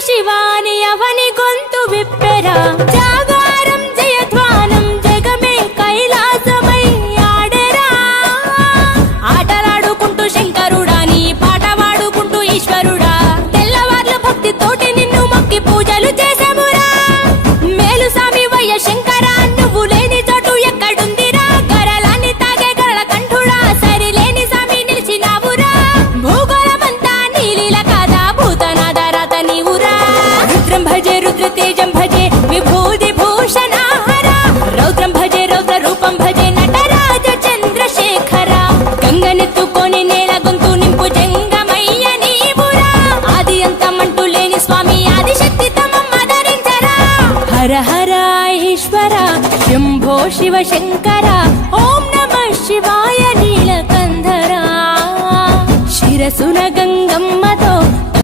శివాని అవని గొంతు విప్పెరా జాగారం జయధ్వానం జగమే కైలాసమై ఆడెరా ఆటలాడుకుంటూ శంకరుడా నీ పాట వాడుకుంటూ ఈశ్వరుడా తెల్లవార్లు భక్తి తోటి నిన్ను మొక్కి పూజలు చేసామురా మేలు సామి వయ్య శంకరా నువ్వు లేని చోటు ఎక్కడుందిరా గరలాన్ని తాగే గరళ కంఠుడా సరిలేని సామి నిలిచినావురా భూగోళమంతా నీలీల కాదా భూతనాద రాత నీవురా రుద్రం భజే రుద్ర తేజం భజే విభూతి భూషణాహర రౌద్రం భజే రౌద్ర రూపం భజే నటరాజ చంద్రశేఖర గంగనెత్తుకొని నేల గొంతు నింపు జంగమయ్య నీవురా ఆది అంతమంటూ లేని స్వామి ఆదిశక్తి తమం ఆదరించరా హర హర ఈశ్వర శంభో శివ శంకర